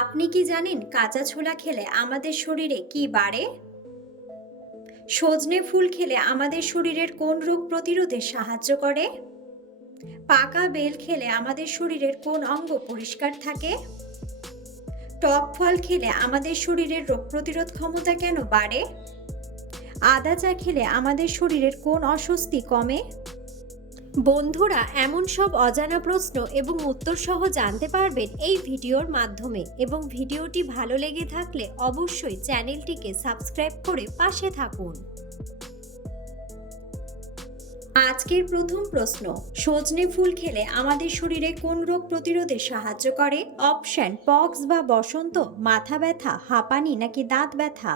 আপনি কি জানেন কাঁচা ছোলা খেলে আমাদের শরীরে কি বাড়ে? সজনে ফুল খেলে আমাদের শরীরের কোন রোগ প্রতিরোধে সাহায্য করে? পাকা বেল খেলে আমাদের শরীরের কোন অঙ্গ পরিষ্কার থাকে? টক ফল খেলে আমাদের শরীরের রোগ প্রতিরোধ ক্ষমতা কেন বাড়ে? আদা চা খেলে আমাদের শরীরের কোন অস্বস্তি কমে? বন্ধুরা, এমন সব অজানা প্রশ্ন এবং উত্তর সহ জানতে পারবেন এই ভিডিওর মাধ্যমে, এবং ভিডিওটি ভালো লেগে থাকলে অবশ্যই চ্যানেলটিকে সাবস্ক্রাইব করে পাশে থাকুন। আজকের প্রথম প্রশ্ন, সজনে ফুল খেলে আমাদের শরীরে কোন রোগ প্রতিরোধে সাহায্য করে? অপশন: পক্স বা বসন্ত, মাথা ব্যথা, হাঁপানি নাকি দাঁত ব্যথা?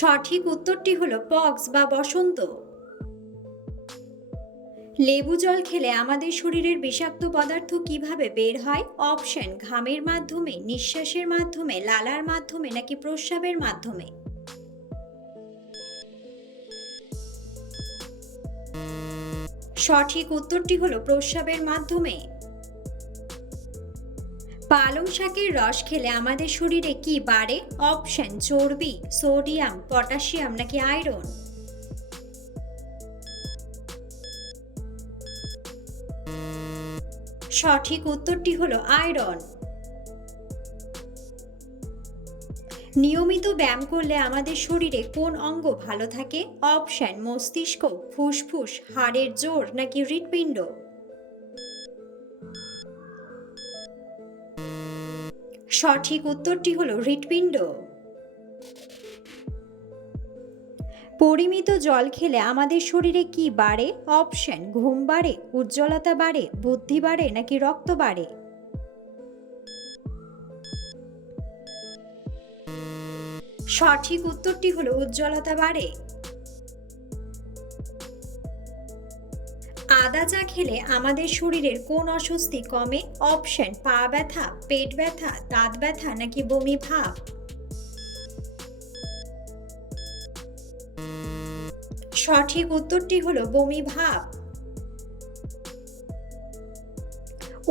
সঠিক উত্তরটি হলো পক্স বা বসন্ত। লেবু জল খেলে আমাদের শরীরের বিষাক্ত পদার্থ কিভাবে বের হয়? অপশন: ঘামের মাধ্যমে, নিঃশ্বাসের মাধ্যমে, লালার মাধ্যমে নাকি প্রস্রাবের মাধ্যমে? সঠিক উত্তরটি হলো প্রস্রাবের মাধ্যমে। পালং শাকের রস খেলে আমাদের শরীরে কি বাড়ে? অপশন: চর্বি, সোডিয়াম, পটাশিয়াম নাকি আয়রন? সঠিক উত্তরটি হলো আয়রন। নিয়মিত ব্যায়াম করলে আমাদের শরীরে কোন অঙ্গ ভালো থাকে? অপশন: মস্তিষ্ক, ফুসফুস, হাড়ের জোর নাকি হৃৎপিণ্ড? সঠিক উত্তরটি হলো হৃৎপিণ্ড। পরিমিত জল খেলে আমাদের শরীরে কি বাড়ে? অপশন: ঘুম বাড়ে, উজ্জ্বলতা বাড়ে, বুদ্ধি বাড়ে নাকি রক্ত বাড়ে? সঠিক উত্তরটি হলো উজ্জ্বলতা বাড়ে। আদা চা খেলে আমাদের শরীরের কোন অস্বস্তি কমে? অপশন: পা ব্যথা, পেট ব্যথা, দাঁত ব্যথা নাকি বমি ভাব? সঠিক উত্তরটি হলো বমি ভাব।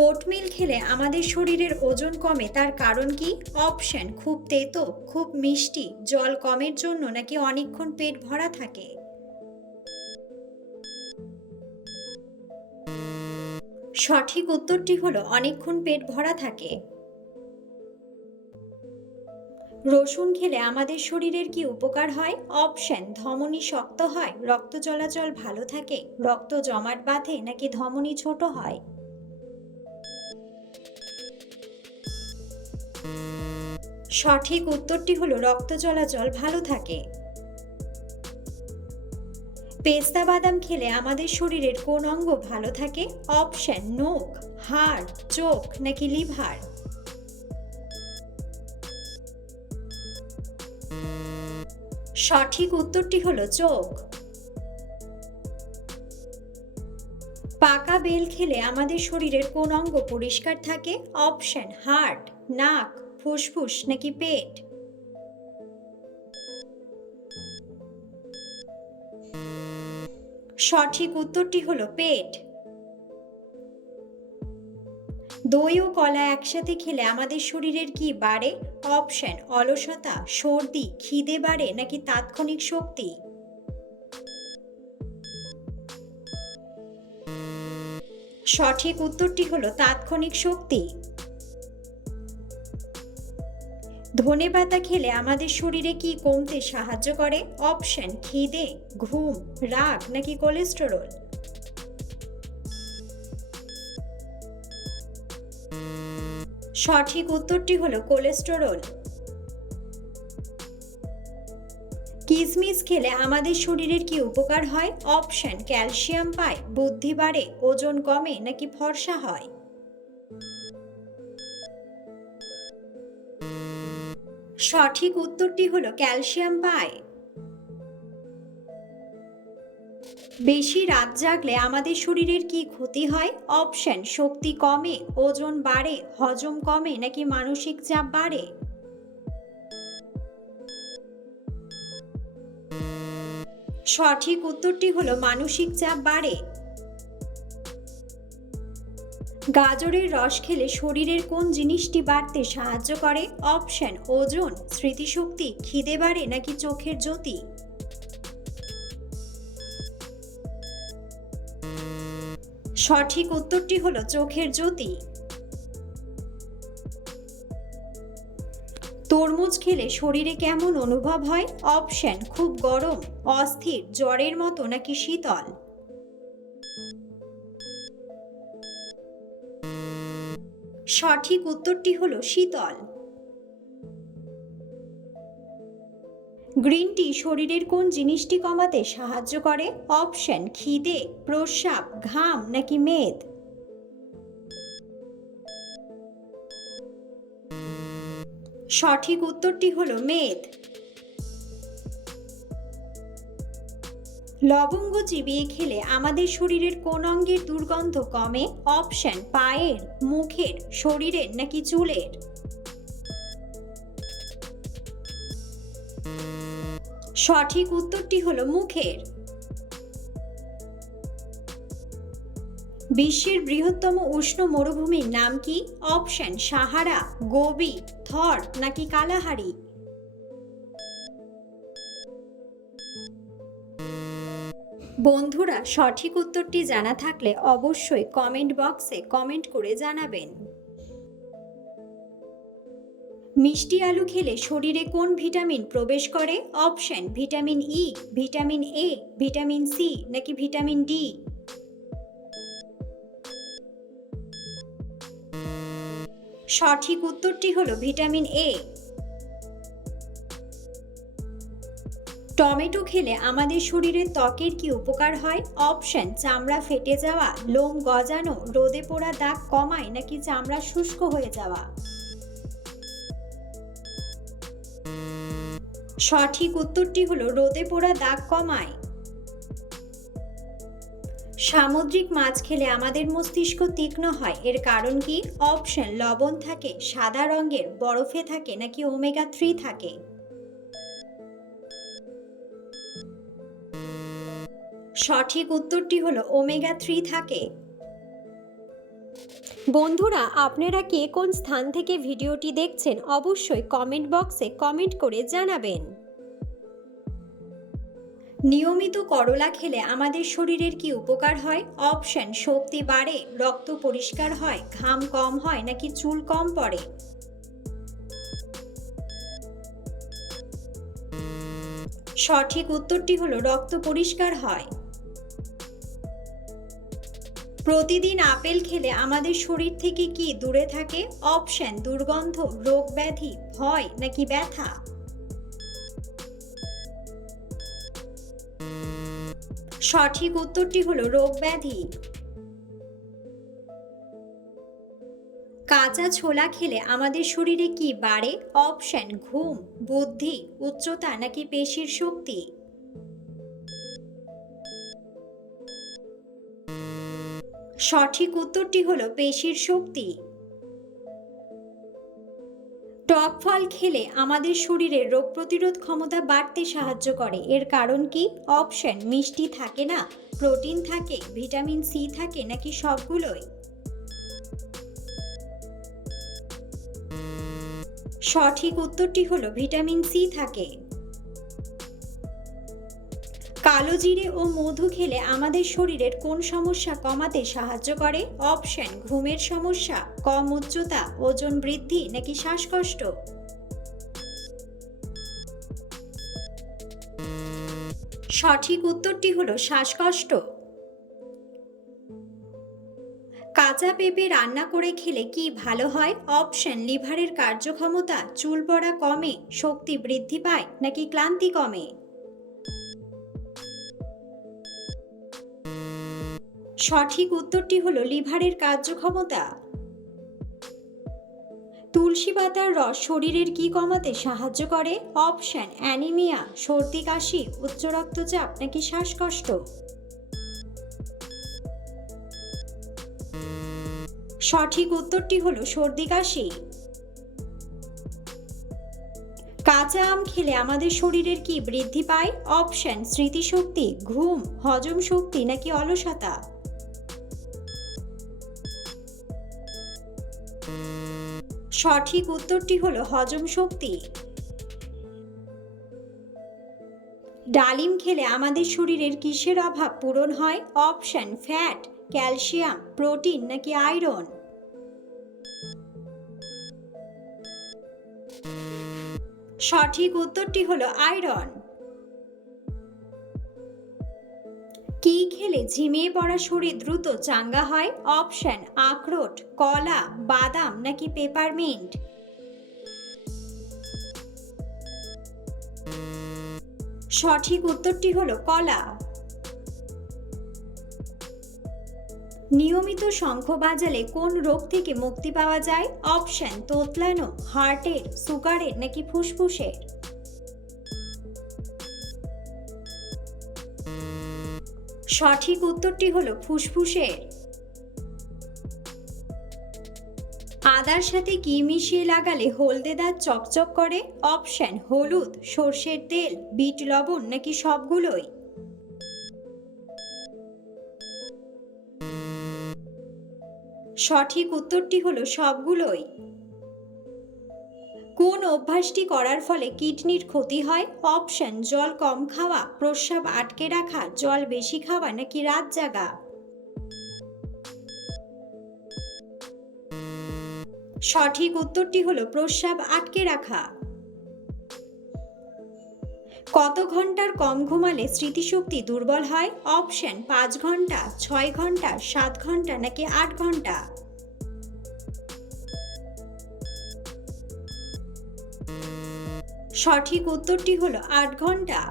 ওটমিল খেলে আমাদের শরীরের ওজন কমে, তার কারণ কি? অপশন: খুব তেতো, খুব মিষ্টি, জল কমের জন্য নাকি অনেকক্ষণ পেট ভরা থাকে? সঠিক উত্তরটি হলো অনেকক্ষণ পেট ভরা থাকে। রসুন খেলে আমাদের শরীরের কি উপকার হয়? অপশন: ধমনী শক্ত হয়, রক্ত চলাচল ভালো থাকে, রক্ত জমাট বাঁধে নাকি ধমনী ছোট হয়? সঠিক উত্তরটি হলো রক্ত চলাচল ভালো থাকে। পেস্তা বাদাম খেলে আমাদের শরীরের কোন অঙ্গ ভালো থাকে? অপশন: নখ, হাড়, চোখ নাকি লিভার? সঠিক উত্তরটি হলো চোখ। পাকা বেল খেলে আমাদের শরীরের কোন অঙ্গ পরিষ্কার থাকে? অপশন: হার্ট, নাক, ফুসফুস নাকি পেট? সঠিক উত্তরটি হলো পেট। দই ও কলা একসাথে খেলে আমাদের শরীরের কি বাড়ে? অপশন: অলসতা, সর্দি, খিদে বাড়ে নাকি তাৎক্ষণিক শক্তি? সঠিক উত্তরটি হলো তাৎক্ষণিক শক্তি। ধনেপাতা খেলে আমাদের শরীরে কি কমতে সাহায্য করে? অপশন: খিদে, ঘুম, রাগ নাকি কোলেস্টেরল? সঠিক উত্তরটি হলো কোলেস্টেরল। কিশমিশ খেলে আমাদের শরীরের কি উপকার হয়? অপশন: ক্যালসিয়াম পায়, বুদ্ধি বাড়ে, ওজন কমে নাকি ফর্সা হয়? সঠিক উত্তরটি হলো ক্যালসিয়াম পায়। বেশি রাত জাগলে আমাদের শরীরের কি ক্ষতি হয়? অপশন: শক্তি কমে, ওজন বাড়ে, হজম কমে নাকি মানসিক চাপ বাড়ে? সঠিক উত্তরটি হলো মানসিক চাপ বাড়ে। গাজরের রস খেলে শরীরের কোন জিনিসটি বাড়তে সাহায্য করে? অপশন ওজন, স্মৃতিশক্তি, খিদে বাড়ে নাকি চোখের জ্যোতি? সঠিক উত্তরটি হলো চোখের জ্যোতি। তরমুজ খেলে শরীরে কেমন অনুভব হয়? অপশন খুব গরম, অস্থির, জ্বরের মতো নাকি শীতল? সঠিক উত্তরটি হলো শীতল। গ্রিন টি শরীরের কোন জিনিসটি কমাতে সাহায্য করে? অপশন খিদে, প্রস্রাব, ঘাম নাকি মেদ? সঠিক উত্তরটি হলো মেদ। লবঙ্গ চিবিয়ে খেলে আমাদের শরীরের কোন অঙ্গের দুর্গন্ধ কমে? অপশন পায়ের, মুখের, শরীরের নাকি চুলের? সঠিক উত্তরটি হলো মুখের। বিশ্বের বৃহত্তম উষ্ণ মরুভূমির নাম কি? অপশন সাহারা, গোবি, থর নাকি কালাহারি? বন্ধুরা, সঠিক উত্তরটি জানা থাকলে অবশ্যই কমেন্ট বক্সে কমেন্ট করে জানাবেন। মিষ্টি আলু খেলে শরীরে কোন ভিটামিন প্রবেশ করে? Option vitamin E, vitamin A, vitamin C নাকি ভিটামিন ডি? সঠিক উত্তরটি হলো ভিটামিন এ। টমেটো খেলে আমাদের শরীরের ত্বকের কি উপকার হয়? অপশন চামড়া ফেটে যাওয়া, লোম গজানো, রোদে পোড়া দাগ কমায় নাকি চামড়া শুষ্ক হয়ে যাওয়া? সঠিক উত্তরটি হলো রোদে পোড়া দাগ কমায়। সামুদ্রিক মাছ খেলে আমাদের মস্তিষ্ক তীক্ষ্ণ হয়, এর কারণ কি? অপশন লবণ থাকে, সাদা রঙের, বরফে থাকে নাকি ওমেগা 3 থাকে? সঠিক উত্তরটি হলো ওমেগা 3 থাকে। বন্ধুরা, আপনারা কে কোন স্থান থেকে ভিডিওটি দেখছেন অবশ্যই কমেন্ট বক্সে কমেন্ট করে জানাবেন। নিয়মিত করলা খেলে আমাদের শরীরের কি উপকার হয়? অপশন শক্তি বাড়ে, রক্ত পরিষ্কার হয়, ঘাম কম হয় নাকি চুল কম পড়ে? সঠিক উত্তরটি হলো রক্ত পরিষ্কার হয়। প্রতিদিন আপেল খেলে আমাদের শরীর থেকে কি দূরে থাকে? অপশন দুর্গন্ধ, রোগ ব্যাধি, ভয় নাকি ব্যথা? সঠিক উত্তরটি হলো রোগ ব্যাধি। কাঁচা ছোলা খেলে আমাদের শরীরে কি বাড়ে? অপশন ঘুম, বুদ্ধি, উচ্চতা নাকি পেশির শক্তি? সঠিক উত্তরটি হলো পেশির শক্তি। টক ফল খেলে আমাদের শরীরের রোগ প্রতিরোধ ক্ষমতা বাড়তে সাহায্য করে, এর কারণ কি? অপশন মিষ্টি থাকে না, প্রোটিন থাকে, ভিটামিন সি থাকে নাকি সবগুলোই? সঠিক উত্তরটি হলো ভিটামিন সি থাকে। কালো জিরে ও মধু খেলে আমাদের শরীরের কোন সমস্যা কমাতে সাহায্য করে? অপশন ঘুমের সমস্যা, কম উচ্চতা, ওজন বৃদ্ধি নাকি শ্বাসকষ্ট? সঠিক উত্তরটি হলো শ্বাসকষ্ট। কাঁচা পেঁপে রান্না করে খেলে কি ভালো হয়? অপশন লিভারের কার্যক্ষমতা, চুল পড়া কমে, শক্তি বৃদ্ধি পায় নাকি ক্লান্তি কমে? সঠিক উত্তরটি হলো লিভারের কার্যক্ষমতা। তুলসী পাতার রস শরীরের কি কমাতে সাহায্য করে? অপশন অ্যানিমিয়া, সর্দি কাশি, উচ্চ রক্তচাপ নাকি শ্বাসকষ্ট? সঠিক উত্তরটি হলো সর্দি কাশি। কাঁচা আম খেলে আমাদের শরীরের কি বৃদ্ধি পায়? অপশন স্মৃতিশক্তি, ঘুম, হজম শক্তি নাকি অলসতা? সঠিক উত্তরটি হলো হজম শক্তি। ডালিম খেলে আমাদের শরীরের কিসের অভাব পূরণ হয়? অপশন: ফ্যাট, ক্যালসিয়াম, প্রোটিন নাকি আয়রন। সঠিক উত্তরটি হলো আয়রন। কি খেলে ঝিমিয়ে পড়া শরীর দ্রুত চাঙ্গা হয়? অপশন: আখরোট, কলা, বাদাম নাকি পেপারমিন্ট। সঠিক উত্তরটি হলো কলা। নিয়মিত শঙ্খ বাজালে কোন রোগ থেকে মুক্তি পাওয়া যায়? অপশন: তোতলানো, হার্টের, সুগারের নাকি ফুসফুসের। সঠিক উত্তরটি হলো ফুসফুসের। আদার সাথে কি মিশিয়ে লাগালে হলদে দাঁত চকচক করে? অপশন: হলুদ, সর্ষের তেল, বিট লবণ নাকি সবগুলোই। সঠিক উত্তরটি হলো সবগুলোই। কোন অভ্যাসটি করার ফলে কিডনির ক্ষতি হয়? অপশন: জল কম খাওয়া, প্রস্রাব আটকে রাখা, জল বেশি খাওয়া নাকি রাত জাগা। সঠিক উত্তরটি হলো প্রস্রাব আটকে রাখা। কত ঘন্টার কম ঘুমালে স্মৃতিশক্তি দুর্বল হয়? অপশন: 5 ঘন্টা, 6 ঘন্টা, 7 ঘন্টা নাকি 8 ঘন্টা। সঠিক উত্তরটি হলো 8 ঘন্টা।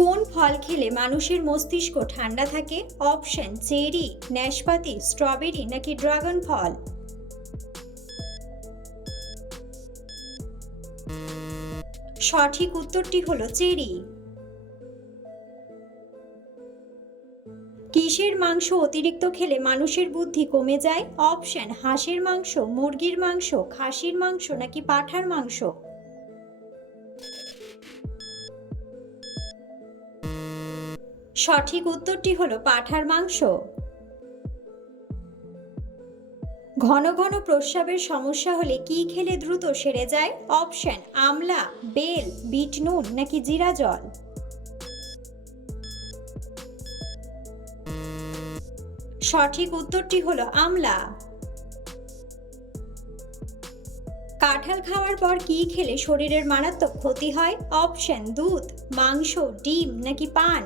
কোন ফল খেলে মানুষের মস্তিষ্ক ঠান্ডা থাকে? অপশন: চেরি, নাশপাতি, স্ট্রবেরি নাকি ড্রাগন ফল। সঠিক উত্তরটি হলো চেরি। কিসের মাংস অতিরিক্ত খেলে মানুষের বুদ্ধি কমে যায়? অপশন: হাঁসের মাংস, মুরগির মাংস, খাসির মাংস নাকি পাঁঠার মাংস। সঠিক উত্তরটি হলো পাঁঠার মাংস। ঘন ঘন প্রস্রাবের সমস্যা হলে কি খেলে দ্রুত সেরে যায়? অপশন: আমলা, বেল, বিট নুন নাকি জিরা জল। সঠিক উত্তরটি হলো আমলা। কাঁঠাল খাওয়ার পর কি খেলে শরীরের মারাত্মক ক্ষতি হয়? অপশন: দুধ, মাংস, ডিম নাকি পান।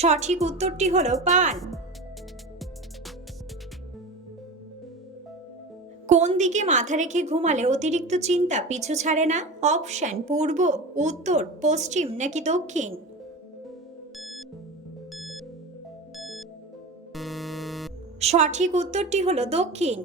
সঠিক উত্তরটি হলো পান। কোন দিকে মাথা রেখে ঘুমালে অতিরিক্ত চিন্তা পিছু ছাড়ে না? অপশন: পূর্ব, উত্তর, পশ্চিম নাকি দক্ষিণ। সঠিক উত্তরটি হলো দক্ষিণ।